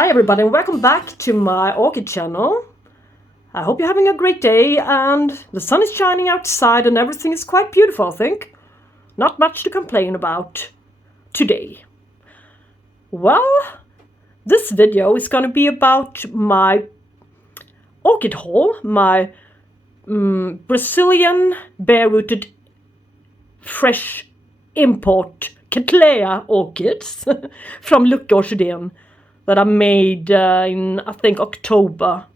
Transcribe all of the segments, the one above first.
Hi everybody and welcome back to my orchid channel. I hope you're having a great day and the sun is shining outside and everything is quite beautiful, I think. Not much to complain about today. Well, this video is going to be about my orchid haul, my Brazilian bare-rooted fresh import Cattleya orchids from Lucke Orchideen that I made in, I think, October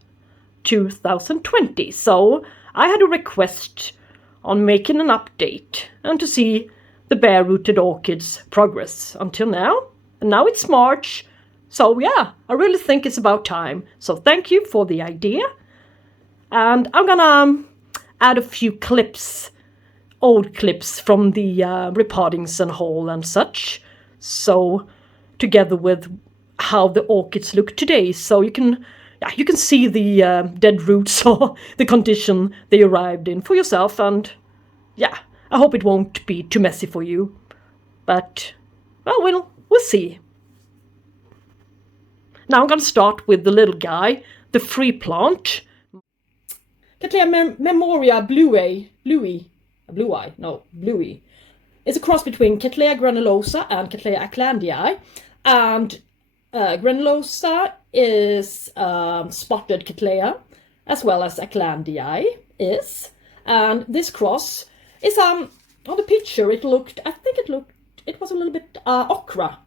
2020. So I had a request on making an update and to see the bare-rooted orchids progress until now. And now it's March. So yeah, I really think it's about time. So thank you for the idea. And I'm gonna add a few clips, old clips from the repottings and haul and such. So together with how the orchids look today, so you can see the dead roots or the condition they arrived in for yourself. And yeah, I hope it won't be too messy for you, but well, we'll see. Now I'm going to start with the little guy, the free plant, Cattleya Memoria Bleui. It's a cross between Cattleya granulosa and Cattleya Acklandiae, and granulosa is spotted Cattleya, as well as Acklandiae is. And this cross is on the picture it was a little bit ochre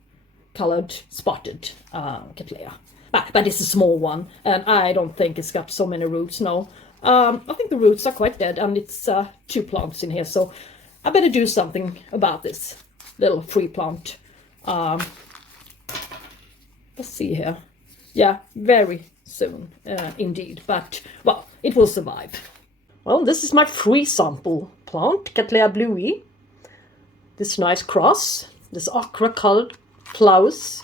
colored spotted Cattleya, but it's a small one, and I don't think it's got so many roots. No, I think the roots are quite dead, and it's 2 plants in here, so I better do something about this little free plant. Let's see here. Yeah, very soon indeed, but well, it will survive. Well, this is my free sample plant, Cattleya Bluey. This nice cross, this ochre colored flowers.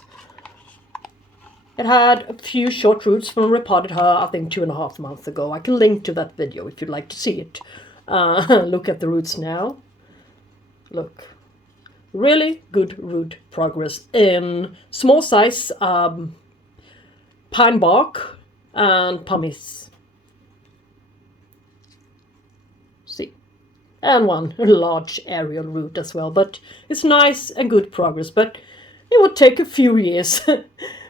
It had a few short roots when I repotted her, I think 2.5 months ago. I can link to that video if you'd like to see it. Look at the roots now. Look. Really good root progress in small size pine bark and pumice. See, and one large aerial root as well. But it's nice and good progress. But it would take a few years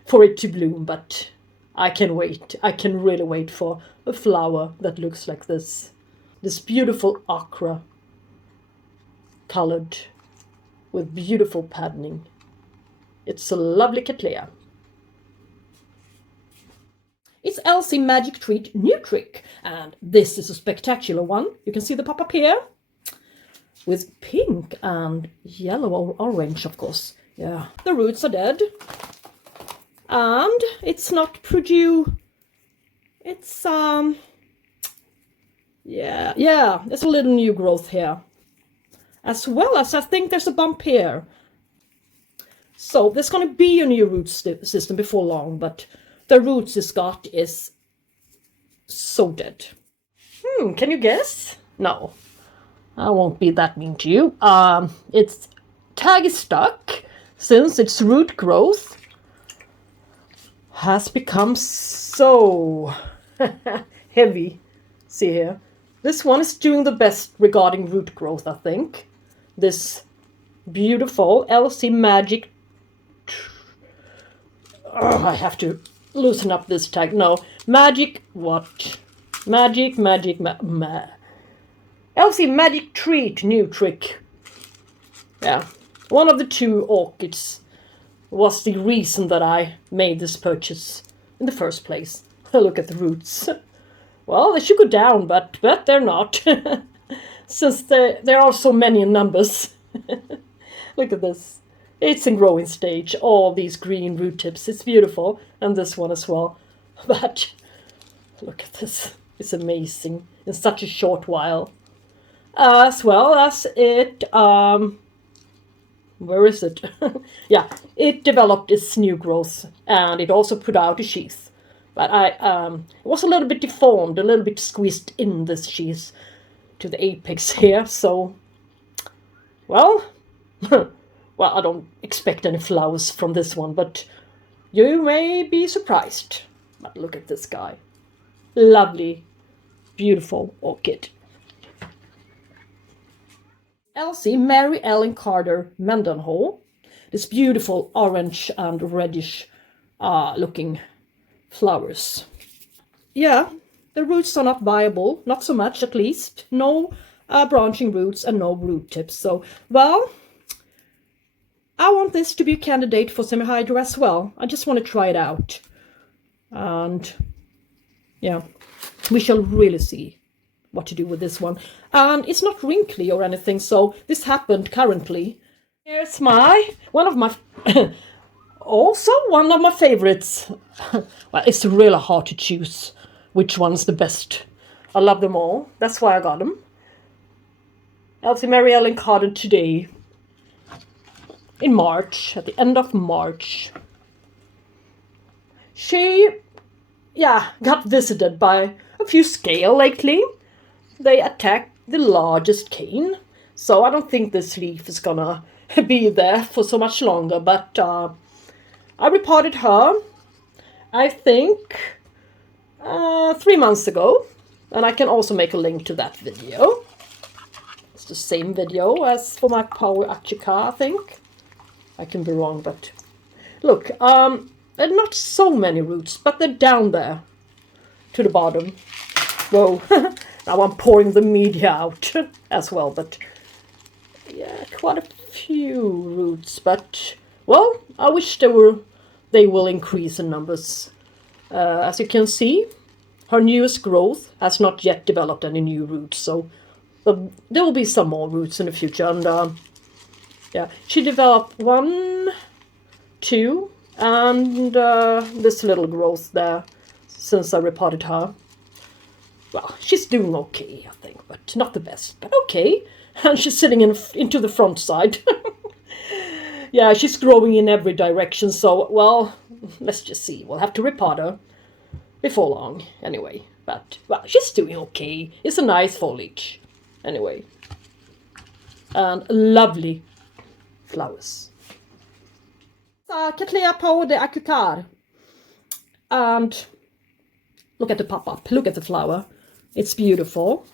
for it to bloom. But I can wait. I can really wait for a flower that looks like this. This beautiful ochre colored with beautiful patterning. It's a lovely Cattleya. It's LC Magic Treat New Trick, and this is a spectacular one. You can see the pop-up here with pink and yellow or orange, of course. Yeah, the roots are dead, and it's not produce. It's yeah, there's a little new growth here, as well as I think there's a bump here. So there's going to be a new root system before long, but the roots it's got is so dead. Can you guess? No, I won't be that mean to you. Its tag is stuck since its root growth has become so heavy. See here. This one is doing the best regarding root growth, I think. This beautiful LC Magic. Oh, I have to loosen up this tag. No, Magic what? Magic. LC Magic Treat New Trick. Yeah, one of the 2 orchids was the reason that I made this purchase in the first place. Look at the roots. Well, they should go down, but they're not. Since there are so many in numbers. Look at this. It's in growing stage. All these green root tips. It's beautiful. And this one as well. But look at this. It's amazing. In such a short while. As well as it... where is it? Yeah, it developed its new growth. And it also put out a sheath. But it was a little bit deformed. A little bit squeezed in this sheath to the apex here, so well, well, I don't expect any flowers from this one, but You may be surprised, but look at this guy. Lovely, beautiful orchid. LcMaryEllenCarterMendenhall. This beautiful orange and reddish looking flowers. Yeah, the roots are not viable, not so much at least. No branching roots and no root tips. So, well, I want this to be a candidate for semi-hydro as well. I just want to try it out. And yeah, we shall really see what to do with this one. And it's not wrinkly or anything, so this happened currently. Here's one of my favorites. Well, it's really hard to choose which one's the best. I love them all. That's why I got them. LcMaryEllenCarter today. In March, at the end of March. She, got visited by a few scale lately. They attacked the largest cane. So I don't think this leaf is gonna be there for so much longer. But I repotted her, I think, 3 months ago, and I can also make a link to that video. It's the same video as for my Power Achika, I think. I can be wrong, but look, there are not so many roots, but they're down there to the bottom. Whoa, now I'm pouring the media out as well, but yeah, quite a few roots, but well, I wish they will increase in numbers. As you can see, her newest growth has not yet developed any new roots, so there will be some more roots in the future. And yeah, she developed 1, 2, and this little growth there since I repotted her. Well, she's doing okay, I think, but not the best, but okay. And she's sitting into the front side. Yeah, she's growing in every direction, so, well, let's just see. We'll have to repot her before long, anyway. But, well, she's doing okay. It's a nice foliage, anyway. And lovely flowers. Cattleya Powell. And look at the pop-up. Look at the flower. It's beautiful.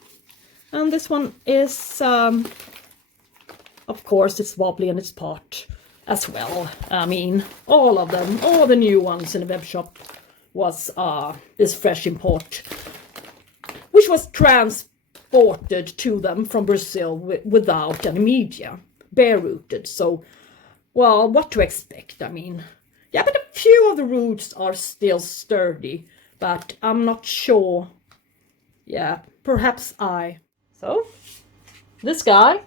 And this one is, of course, it's wobbly in its pot as well. I mean, all of them, all the new ones in the web shop was this fresh import, which was transported to them from Brazil without any media, bare-rooted. So, well, what to expect? I mean, yeah, but a few of the roots are still sturdy, but I'm not sure. Yeah, perhaps So, this guy,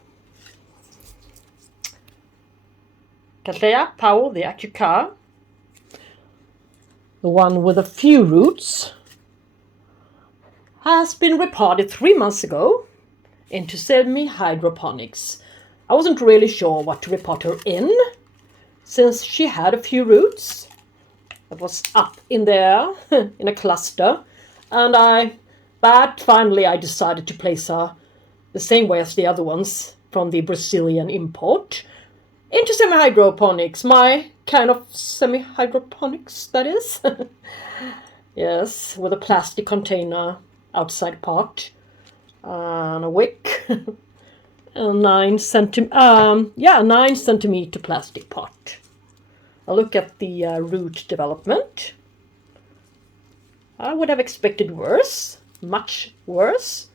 Cattleya Powell, the Achika, the one with a few roots, has been repotted 3 months ago into semi-hydroponics. I wasn't really sure what to repot her in, since she had a few roots that was up in there in a cluster, but finally I decided to place her the same way as the other ones from the Brazilian import into semi-hydroponics, my kind of semi-hydroponics, that is. Yes, with a plastic container outside pot and a wick. A 9 centimeter plastic pot. I'll look at the root development. I would have expected worse, much worse.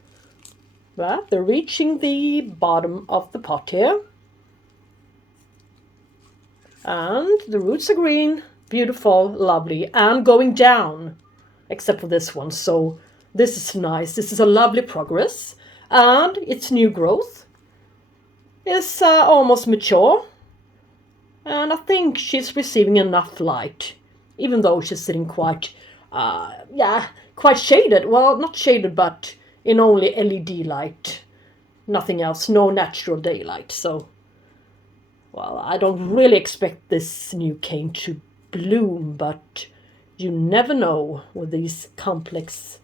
But they're reaching the bottom of the pot here. And the roots are green, beautiful, lovely, and going down, except for this one. So this is nice. This is a lovely progress. And its new growth is almost mature. And I think she's receiving enough light, even though she's sitting quite shaded. Well, not shaded, but in only LED light. Nothing else, no natural daylight. So, well, I don't really expect this new cane to bloom, but you never know with these complex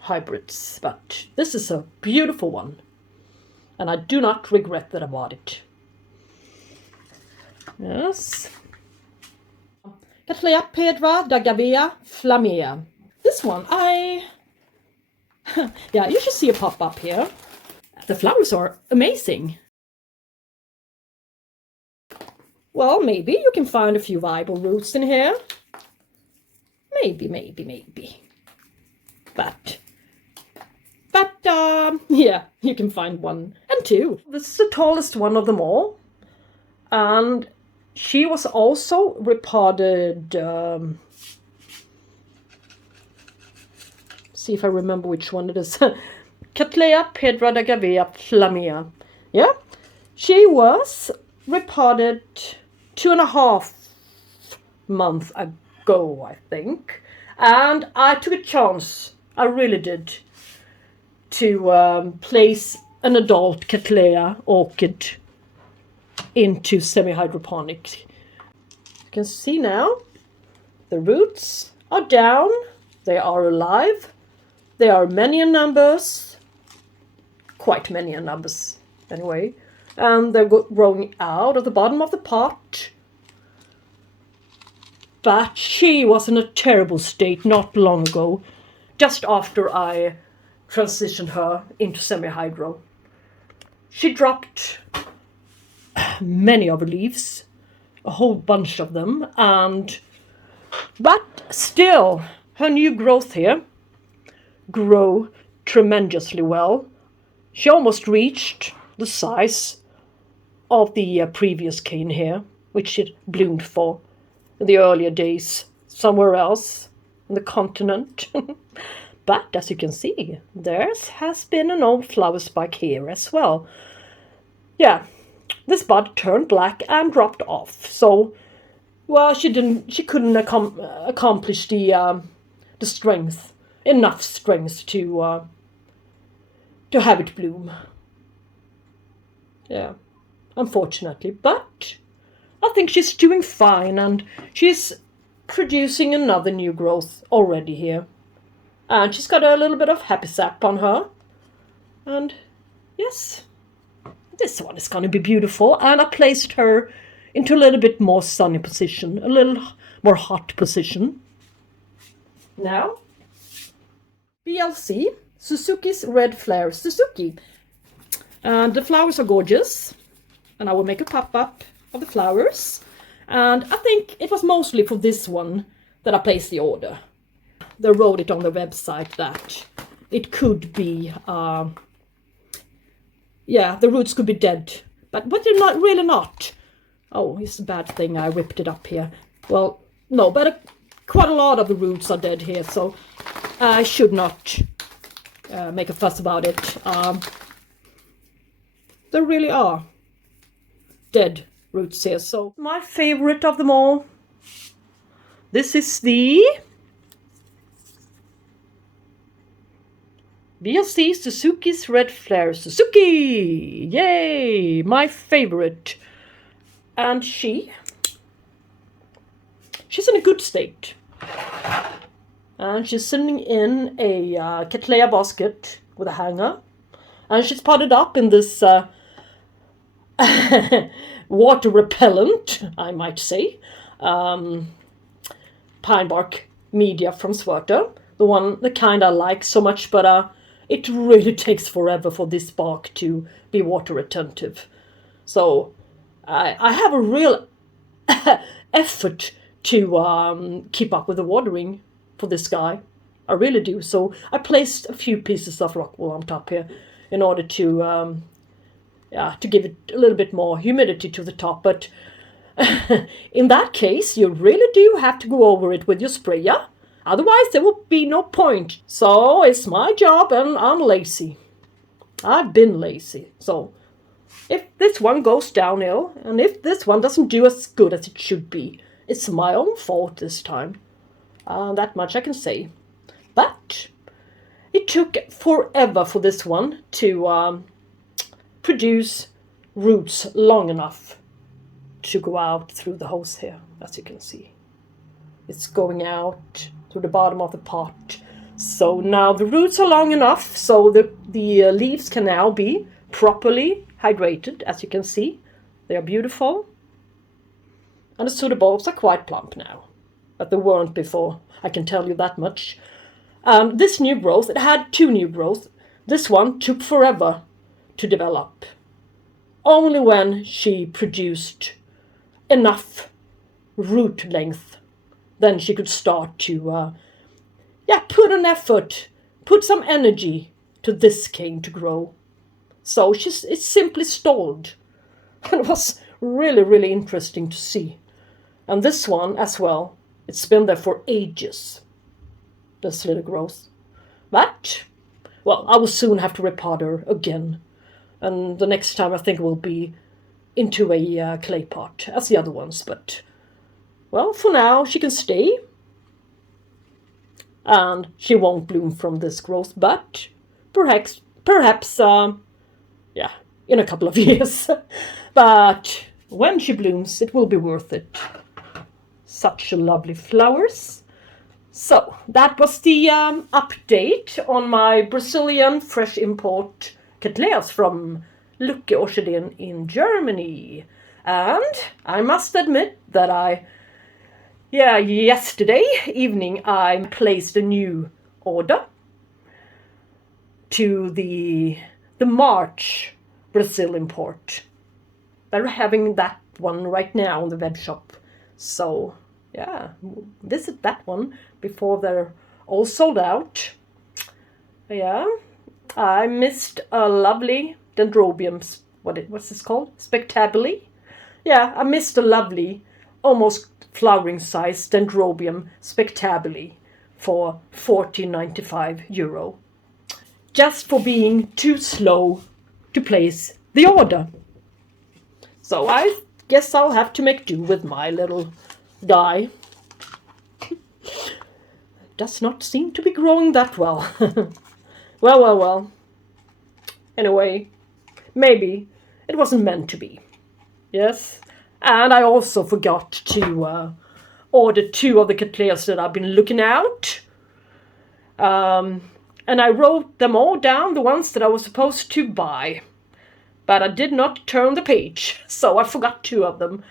hybrids. But this is a beautiful one, and I do not regret that I bought it. Yes. CattleyaPedraDaGaveaFlamea. This one, yeah, you should see a pop up here. The flowers are amazing. Well, maybe you can find a few viable roots in here. Maybe. But yeah, you can find one and two. This is the tallest one of them all. And she was also repotted, see if I remember which one it is. CattleyaPedraDaGaveaFlamea. Yeah, she was repotted 2.5 months ago, I think. And I took a chance, I really did, to place an adult Cattleya orchid into semi-hydroponic. You can see now the roots are down, they are alive, they are many in numbers, quite many in numbers anyway, and they're growing out of the bottom of the pot. But she was in a terrible state not long ago, just after I transitioned her into semi-hydro. She dropped many of her leaves, a whole bunch of them, but still her new growth here grow tremendously well. She almost reached the size of the previous cane here, which she bloomed for in the earlier days somewhere else in the continent. But as you can see, there has been an old flower spike here as well. Yeah, this bud turned black and dropped off. So, well, she couldn't accomplish the strength, enough strength to have it bloom. Yeah, unfortunately, but I think she's doing fine, and she's producing another new growth already here. And she's got a little bit of happy sap on her. And yes, this one is going to be beautiful. And I placed her into a little bit more sunny position, a little more hot position. Now, BLC, Suzukis Red Flare, Suzuki. And the flowers are gorgeous. And I will make a pop-up of the flowers. And I think it was mostly for this one that I placed the order. They wrote it on the website that it could be, yeah, the roots could be dead. But they're not, really not. Oh, it's a bad thing I ripped it up here. Well, no, but quite a lot of the roots are dead here, so I should not make a fuss about it. There really are dead roots here. So my favorite of them all, this is the BLC Suzukis Red Flare. Suzuki! Yay! My favorite. And she's in a good state. And she's sitting in a Cattleya basket with a hanger. And she's potted up in this water repellent, I might say, pine bark media from Swerter. The kind I like so much, but it really takes forever for this bark to be water retentive. So I have a real effort to keep up with the watering for this guy. I really do. So I placed a few pieces of rock wool on top here in order to give it a little bit more humidity to the top. But in that case, you really do have to go over it with your sprayer. Otherwise, there will be no point. So it's my job, and I'm lazy. I've been lazy. So if this one goes downhill, and if this one doesn't do as good as it should be, it's my own fault this time. That much I can say. But it took forever for this one to produce roots long enough to go out through the hose here, as you can see. It's going out to the bottom of the pot. So now the roots are long enough so the leaves can now be properly hydrated, as you can see. They are beautiful. And the pseudobulbs are quite plump now. that there weren't before. I can tell you that much. This new growth, it had 2 new growths. This one took forever to develop. Only when she produced enough root length, then she could start to put an effort, put some energy to this cane to grow. So it simply stalled. It was really, really interesting to see. And this one as well, it's been there for ages, this little growth. But, well, I will soon have to repot her again. And the next time I think it will be into a clay pot, as the other ones. But, well, for now she can stay. And she won't bloom from this growth, but perhaps, in a couple of years. But when she blooms, it will be worth it. Such lovely flowers. So that was the update on my Brazilian fresh import Cattleyas from Lucke Orchideen in Germany. And I must admit that yesterday evening I placed a new order to the March Brazil import. They're having that one right now in the web shop. So, yeah, visit that one before they're all sold out. Yeah, I missed a lovely dendrobium, what's this called? Spectabile? Yeah, I missed a lovely, almost flowering size dendrobium spectabile for €14.95. Just for being too slow to place the order. So I guess I'll have to make do with my little guy. Does not seem to be growing that well. Well. Anyway, maybe it wasn't meant to be. Yes. And I also forgot to order 2 of the Cattleyas that I've been looking out. And I wrote them all down, the ones that I was supposed to buy. But I did not turn the page, so I forgot 2 of them.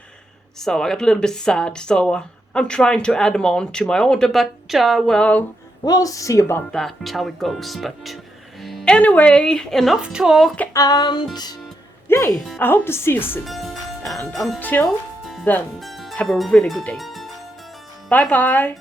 So I got a little bit sad. So I'm trying to add them on to my order, but, well, we'll see about that, how it goes. But anyway, enough talk, and yay, I hope to see you soon. And until then, have a really good day. Bye-bye.